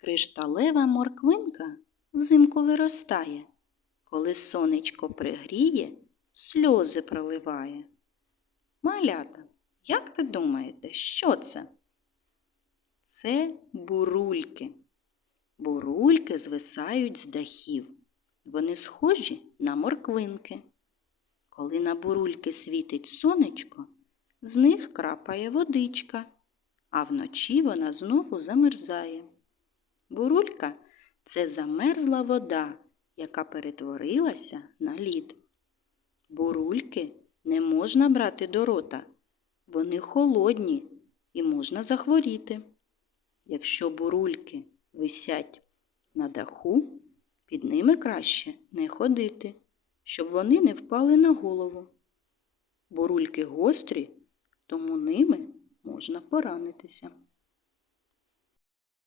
Кришталева морквинка взимку виростає, коли сонечко пригріє, сльози проливає. Малята, як ви думаєте, що це? Це бурульки. Бурульки звисають з дахів. Вони схожі на морквинки. Коли на бурульки світить сонечко, з них крапає водичка, а вночі вона знову замерзає. Бурулька це замерзла вода, яка перетворилася на лід. Бурульки не можна брати до рота. Вони холодні і можна захворіти. Якщо бурульки висять на даху, під ними краще не ходити, щоб вони не впали на голову. Бурульки гострі, тому ними можна поранитися.